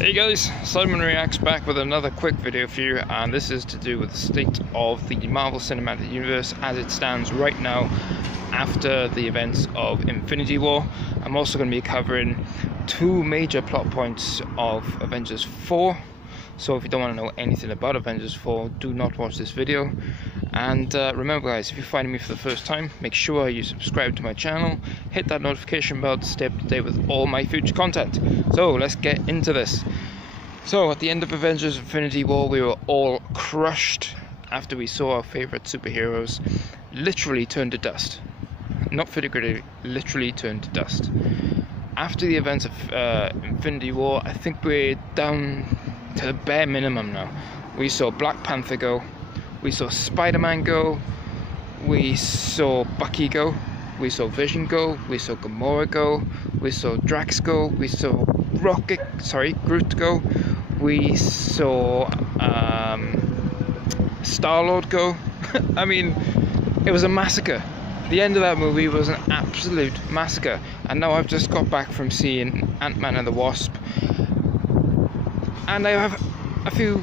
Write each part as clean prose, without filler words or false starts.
Hey guys, Simon Reacts back with another quick video for you, and this is to do with the state of the Marvel Cinematic Universe as it stands right now after the events of Infinity War. I'm also going to be covering two major plot points of Avengers 4, so if you don't want to know anything about Avengers 4, do not watch this video. And remember guys, if you're finding me for the first time, make sure you subscribe to my channel, hit that notification bell to stay up to date with all my future content. So let's get into this. So at the end of Avengers Infinity War, we were all crushed after we saw our favourite superheroes literally turn to dust. Not figuratively, literally turn to dust. After the events of Infinity War, I think we're down to the bare minimum now. We saw Black Panther go, we saw Spider-Man go, we saw Bucky go, we saw Vision go, we saw Gamora go, we saw Drax go, we saw Groot go, we saw Star-Lord go. I mean, it was a massacre. The end of that movie was an absolute massacre. And now I've just got back from seeing Ant-Man and the Wasp, and I have a few,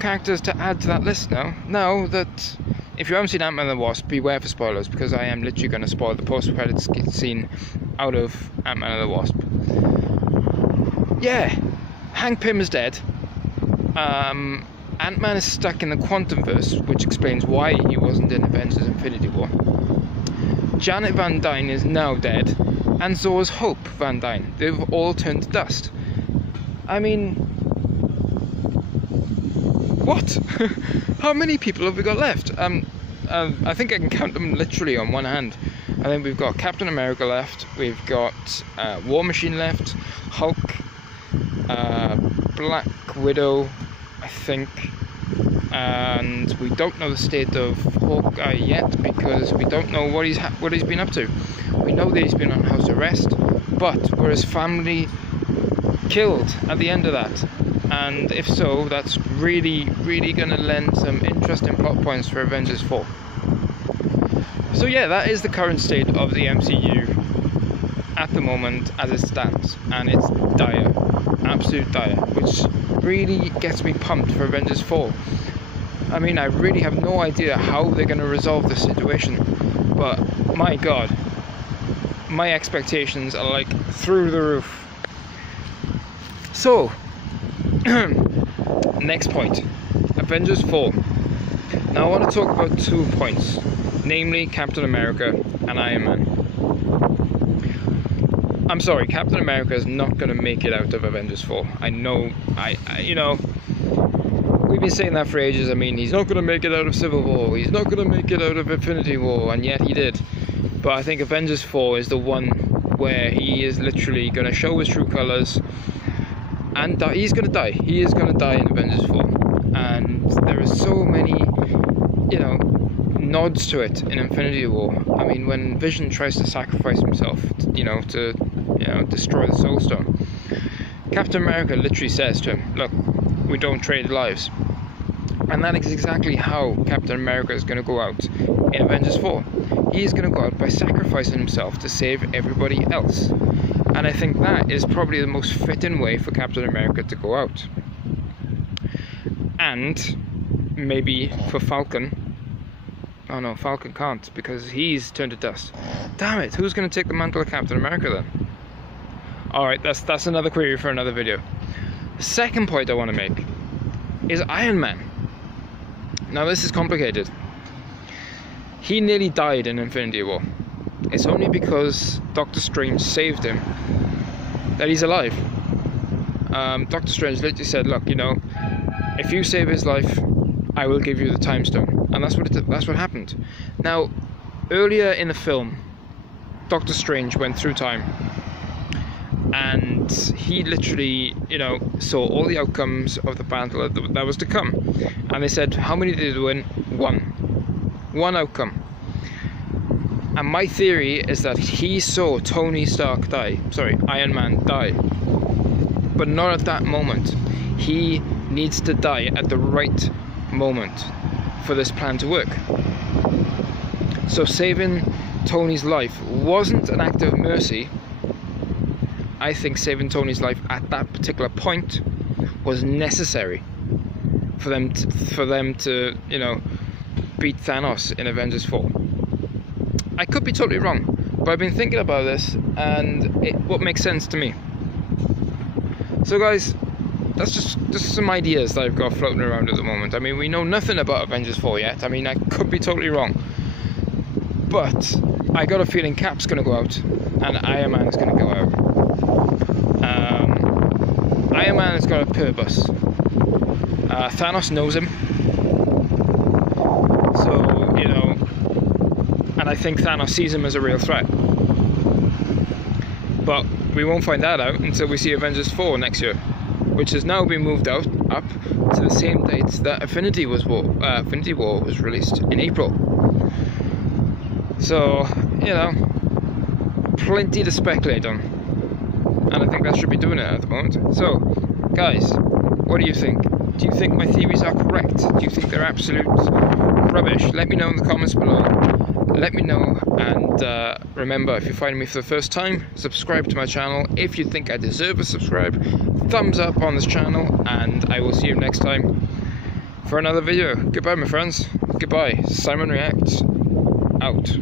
characters to add to that list now. Now that, if you haven't seen Ant-Man and the Wasp, beware for spoilers, because I am literally going to spoil the post-credits scene out of Ant-Man and the Wasp. Yeah, Hank Pym is dead. Ant-Man is stuck in the Quantumverse, which explains why he wasn't in Avengers Infinity War. Janet Van Dyne is now dead, and so is Hope Van Dyne. They've all turned to dust. I mean, what? How many people have we got left? I think I can count them literally on one hand. I think we've got Captain America left, we've got War Machine left, Hulk, Black Widow, I think, and we don't know the state of Hawkeye yet because we don't know what he's been up to. We know that he's been on house arrest, but were his family killed at the end of that? And if so, that's really going to lend some interesting plot points for Avengers 4. So yeah, that is the current state of the MCU at the moment as it stands, and it's dire, absolute dire, which really gets me pumped for Avengers 4. I mean, I really have no idea how they're going to resolve this situation, but my god, my expectations are like through the roof. So next point, Avengers 4. Now I want to talk about 2 points, namely Captain America and Iron Man. I'm sorry, Captain America is not going to make it out of Avengers 4. I know, we've been saying that for ages. I mean, he's not going to make it out of Civil War, he's not going to make it out of Infinity War, and yet he did. But I think Avengers 4 is the one where he is literally going to show his true colours, and he's going to die. He is going to die in Avengers 4. And there are so many, nods to it in Infinity War. I mean, when Vision tries to sacrifice himself, to destroy the Soul Stone, Captain America literally says to him, look, we don't trade lives. And that is exactly how Captain America is going to go out in Avengers 4. He is going to go out by sacrificing himself to save everybody else. And I think that is probably the most fitting way for Captain America to go out. And maybe for Falcon. Oh no, Falcon can't because he's turned to dust. Damn it, who's going to take the mantle of Captain America then? Alright, that's another query for another video. The second point I want to make is Iron Man. Now this is complicated. He nearly died in Infinity War. It's only because Doctor Strange saved him that he's alive. Doctor Strange literally said, look, if you save his life, I will give you the Time Stone. And that's what happened. Now, earlier in the film, Doctor Strange went through time, and he literally, saw all the outcomes of the battle that was to come. And they said, how many did he win? One outcome. And my theory is that he saw Iron Man die, but not at that moment. He needs to die at the right moment for this plan to work. So saving Tony's life wasn't an act of mercy. I think saving Tony's life at that particular point was necessary for them to you know, beat Thanos in Avengers 4. I could be totally wrong, but I've been thinking about this, and what makes sense to me. So guys, that's just some ideas that I've got floating around at the moment. I mean, we know nothing about Avengers 4 yet. I mean, I could be totally wrong, but I got a feeling Cap's going to go out, and Iron Man's going to go out. Iron Man has got a purpose. Thanos knows him, so, you know, and I think Thanos sees him as a real threat. But we won't find that out until we see Avengers 4 next year, which has now been moved up to the same dates that Infinity War was released in April. So, you know, plenty to speculate on, and I think that should be doing it at the moment. So, guys, what do you think? Do you think my theories are correct? Do you think they're absolute rubbish? Let me know in the comments below. Let me know, and remember, if you're finding me for the first time, subscribe to my channel. If you think I deserve a subscribe, thumbs up on this channel, and I will see you next time for another video. Goodbye, my friends. Goodbye. Simon Reacts out.